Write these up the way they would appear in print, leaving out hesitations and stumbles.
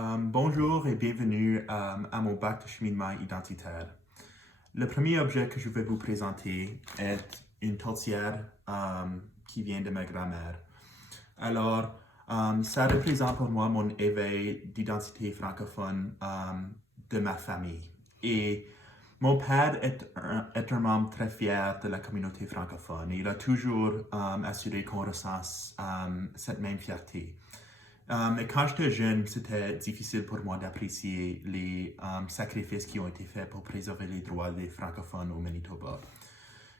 Bonjour et bienvenue à mon bac de cheminement identitaire. Le premier objet que je vais vous présenter est une tourtière qui vient de ma grand-mère. Alors, ça représente pour moi mon éveil d'identité francophone de ma famille. Et mon père est un membre très fier de la communauté francophone et il a toujours assuré qu'on ressent cette même fierté. Mais quand j'étais jeune, c'était difficile pour moi d'apprécier les sacrifices qui ont été faits pour préserver les droits des francophones au Manitoba.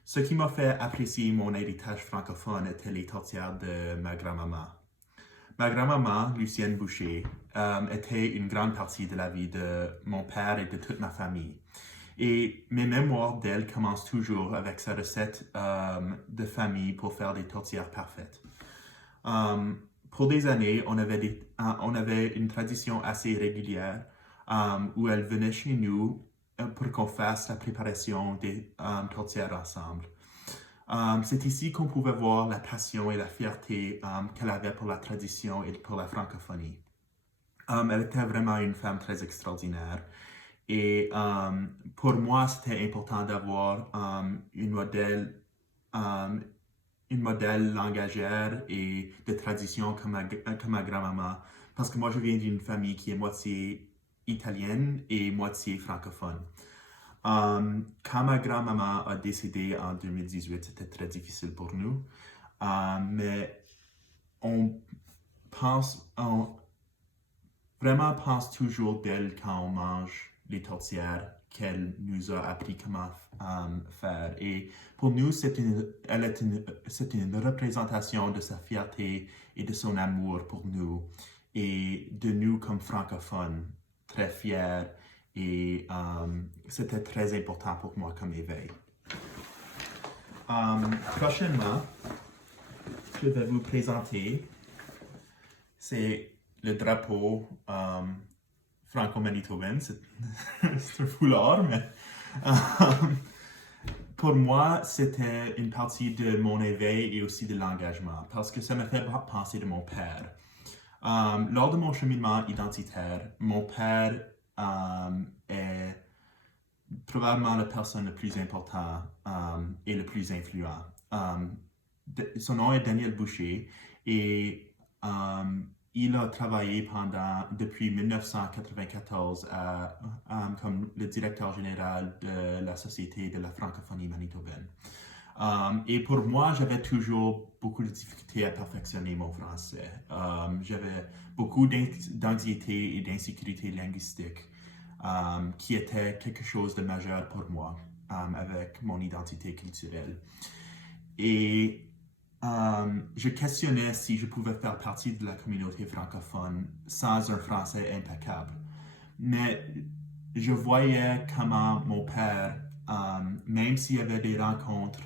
Ce qui m'a fait apprécier mon héritage francophone était les tourtières de ma grand-maman. Ma grand-maman, Lucienne Boucher, était une grande partie de la vie de mon père et de toute ma famille. Et mes mémoires d'elle commencent toujours avec sa recette de famille pour faire des tourtières parfaites. Pour des années, on avait une tradition assez régulière où elle venait chez nous pour qu'on fasse la préparation des tourtières ensemble. C'est ici qu'on pouvait voir la passion et la fierté qu'elle avait pour la tradition et pour la francophonie. Elle était vraiment une femme très extraordinaire. Et pour moi, c'était important d'avoir une modèle langagère et de tradition comme ma grand-maman. Parce que moi, je viens d'une famille qui est moitié italienne et moitié francophone. Quand ma grand-maman a décédé en 2018, c'était très difficile pour nous. Mais on vraiment pense toujours d'elle quand on mange les tourtières qu'elle nous a appris comment faire. Et pour nous, c'est une représentation de sa fierté et de son amour pour nous et de nous comme francophones, très fiers. Et c'était très important pour moi comme éveil. Prochainement, je vais vous présenter, c'est le drapeau franco-manitobain. C'est un foulard, mais pour moi, c'était une partie de mon éveil et aussi de l'engagement, parce que ça me fait penser de mon père. Lors de mon cheminement identitaire, mon père est probablement la personne la plus importante et le plus influent. Son nom est Daniel Boucher et il a travaillé depuis 1994 comme le directeur général de la Société de la francophonie manitobaine. Et pour moi, j'avais toujours beaucoup de difficultés à perfectionner mon français. J'avais beaucoup d'anxiété et d'insécurité linguistique qui était quelque chose de majeur pour moi avec mon identité culturelle. Et je questionnais si je pouvais faire partie de la communauté francophone sans un français impeccable. Mais je voyais comment mon père, même s'il y avait des rencontres,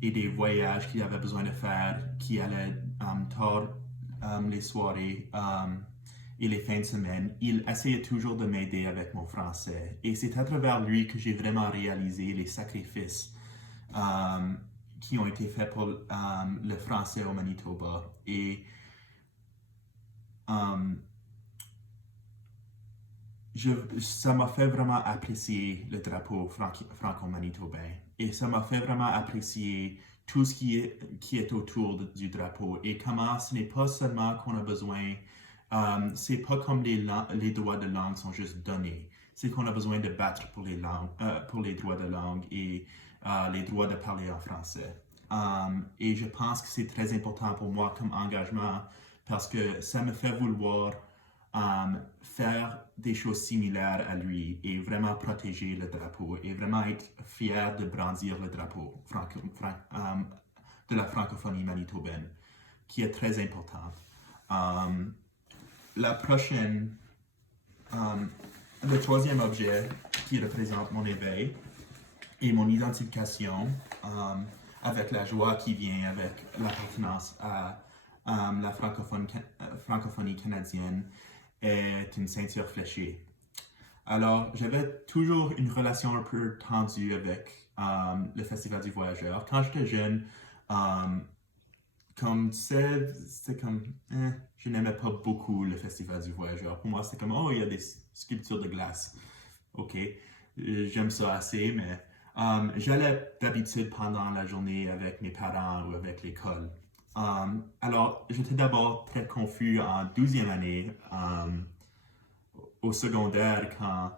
et des voyages qu'il avait besoin de faire, qui allaient tard les soirées et les fins de semaine, il essayait toujours de m'aider avec mon français. Et c'est à travers lui que j'ai vraiment réalisé les sacrifices qui ont été faits pour le français au Manitoba. Et ça m'a fait vraiment apprécier le drapeau franco-manitobain. Et ça m'a fait vraiment apprécier tout ce qui est autour du drapeau et comment ce n'est pas seulement qu'on a besoin, c'est pas comme les droits de langue sont juste donnés. C'est qu'on a besoin de battre pour les droits de langue et les droits de parler en français. Et je pense que c'est très important pour moi comme engagement parce que ça me fait vouloir faire des choses similaires à lui et vraiment protéger le drapeau et vraiment être fier de brandir le drapeau de la francophonie manitobaine, qui est très importante. Le troisième objet qui représente mon éveil et mon identification avec la joie qui vient avec l'appartenance à la francophonie canadienne est une ceinture fléchée. Alors, j'avais toujours une relation un peu tendue avec le Festival du Voyageur. Quand j'étais jeune, comme c'était comme, je n'aimais pas beaucoup le Festival du Voyageur. Pour moi, c'était comme, oh, il y a des sculptures de glace. Ok, j'aime ça assez, mais j'allais d'habitude pendant la journée avec mes parents ou avec l'école. Alors, j'étais d'abord très confus en 12e année au secondaire quand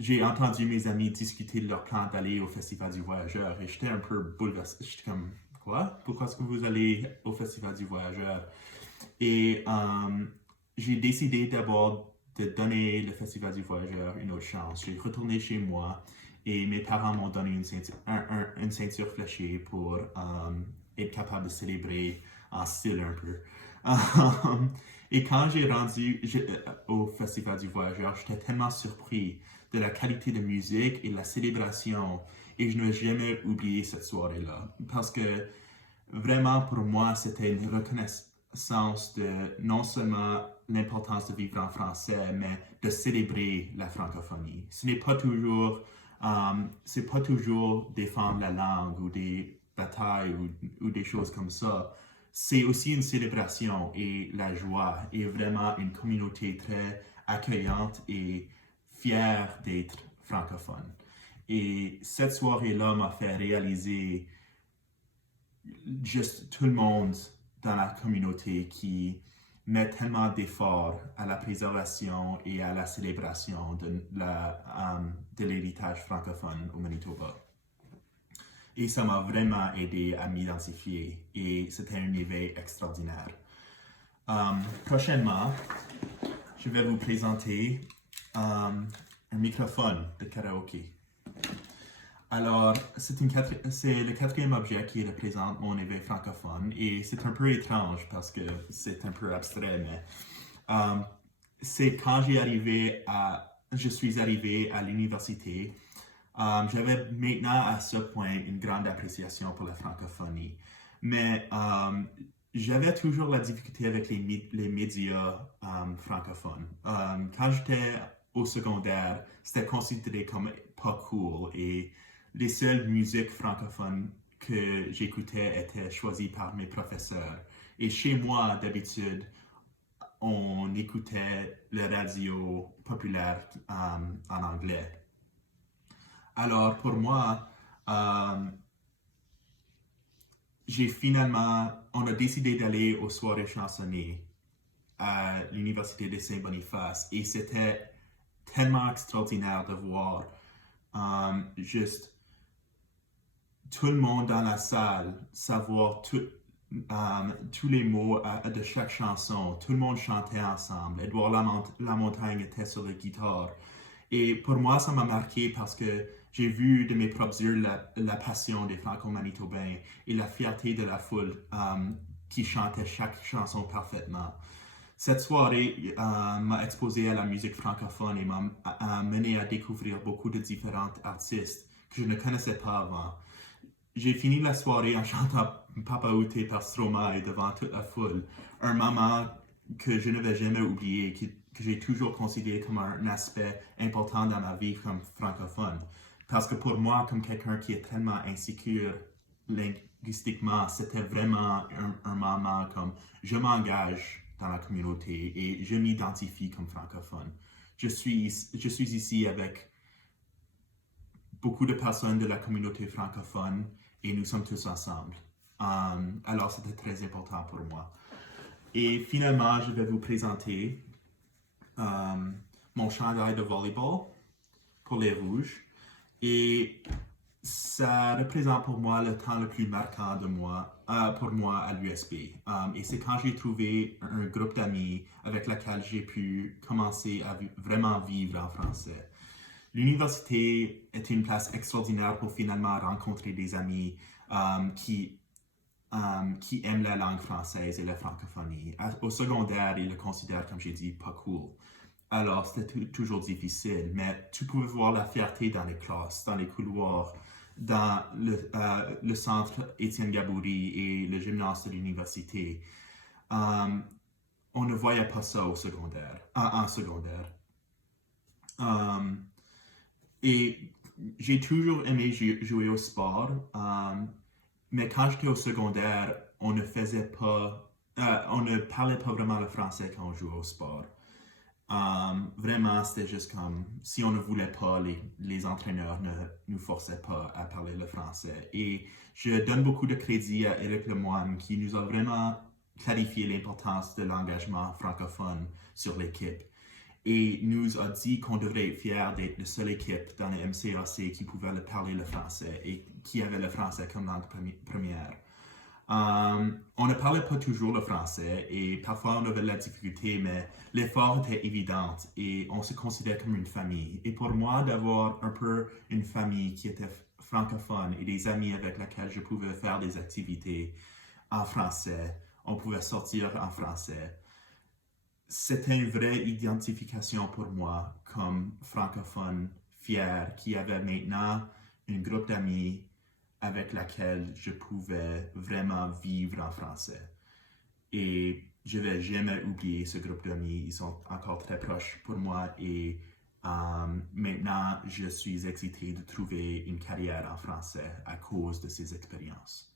j'ai entendu mes amis discuter de leur plan d'aller au Festival du Voyageur et j'étais un peu bouleversé. J'étais comme, quoi? Pourquoi est-ce que vous allez au Festival du Voyageur? Et j'ai décidé d'abord de donner le Festival du Voyageur une autre chance. J'ai retourné chez moi et mes parents m'ont donné une ceinture fléchée pour être capable de célébrer en style un peu. Et quand j'ai rendu au Festival du Voyageur, j'étais tellement surpris de la qualité de musique et de la célébration et je ne vais jamais oublier cette soirée-là parce que vraiment pour moi c'était une reconnaissance de non seulement l'importance de vivre en français mais de célébrer la francophonie. Ce n'est pas toujours c'est pas toujours défendre la langue ou des batailles ou des choses comme ça. C'est aussi une célébration et la joie et vraiment une communauté très accueillante et fière d'être francophone. Et cette soirée-là m'a fait réaliser juste tout le monde dans la communauté qui met tellement d'efforts à la préservation et à la célébration de l'héritage francophone au Manitoba. Et ça m'a vraiment aidé à m'identifier et c'était un éveil extraordinaire. Prochainement, je vais vous présenter un microphone de karaoké. Alors, c'est le quatrième objet qui représente mon éveil francophone et c'est un peu étrange parce que c'est un peu abstrait, mais c'est quand je suis arrivé à l'université, j'avais maintenant à ce point une grande appréciation pour la francophonie, mais j'avais toujours la difficulté avec les médias francophones. Quand j'étais au secondaire, c'était considéré comme pas cool et les seules musiques francophones que j'écoutais étaient choisies par mes professeurs. Et chez moi, d'habitude, on écoutait la radio populaire en anglais. Alors pour moi, on a décidé d'aller aux soirées chansonnées à l'Université de Saint-Boniface et c'était tellement extraordinaire de voir juste tout le monde dans la salle savoir tous les mots de chaque chanson. Tout le monde chantait ensemble. Edouard Lamontagne était sur la guitare. Et pour moi, ça m'a marqué parce que j'ai vu de mes propres yeux la passion des Franco-Manitobains et la fierté de la foule qui chantait chaque chanson parfaitement. Cette soirée m'a exposé à la musique francophone et m'a mené à découvrir beaucoup de différents artistes que je ne connaissais pas avant. J'ai fini la soirée en chantant Papa Outé par Stromae devant toute la foule, un moment que je ne vais jamais oublier, que j'ai toujours considéré comme un aspect important dans ma vie comme francophone. Parce que pour moi, comme quelqu'un qui est tellement insécure linguistiquement, c'était vraiment un moment comme je m'engage dans la communauté et je m'identifie comme francophone. Je suis ici avec beaucoup de personnes de la communauté francophone et nous sommes tous ensemble. Alors c'était très important pour moi. Et finalement, je vais vous présenter mon chandail de volleyball pour les Rouges. Et ça représente pour moi le temps le plus marquant pour moi à l'USB. Et c'est quand j'ai trouvé un groupe d'amis avec lequel j'ai pu commencer à vraiment vivre en français. L'université est une place extraordinaire pour finalement rencontrer des amis qui aiment la langue française et la francophonie. Au secondaire, ils le considèrent, comme j'ai dit, pas cool. Alors, c'était toujours difficile, mais tu pouvais voir la fierté dans les classes, dans les couloirs, dans le centre Étienne Gaboury et le gymnase de l'université. On ne voyait pas ça en secondaire. Et j'ai toujours aimé jouer au sport, mais quand j'étais au secondaire, on ne faisait pas, on ne parlait pas vraiment le français quand on jouait au sport. Vraiment, c'était juste comme si on ne voulait pas, les entraîneurs ne nous forçaient pas à parler le français. Et je donne beaucoup de crédit à Éric Lemoine qui nous a vraiment clarifié l'importance de l'engagement francophone sur l'équipe. Et nous a dit qu'on devrait être fiers d'être la seule équipe dans le MCAC qui pouvait parler le français et qui avait le français comme langue première. On ne parlait pas toujours le français et parfois on avait de la difficulté, mais l'effort était évident et on se considérait comme une famille. Et pour moi, d'avoir un peu une famille qui était francophone et des amis avec lesquels je pouvais faire des activités en français, on pouvait sortir en français, c'était une vraie identification pour moi comme francophone fier qui avait maintenant un groupe d'amis avec laquelle je pouvais vraiment vivre en français. Et je ne vais jamais oublier ce groupe d'amis. Ils sont encore très proches pour moi et maintenant je suis excité de trouver une carrière en français à cause de ces expériences.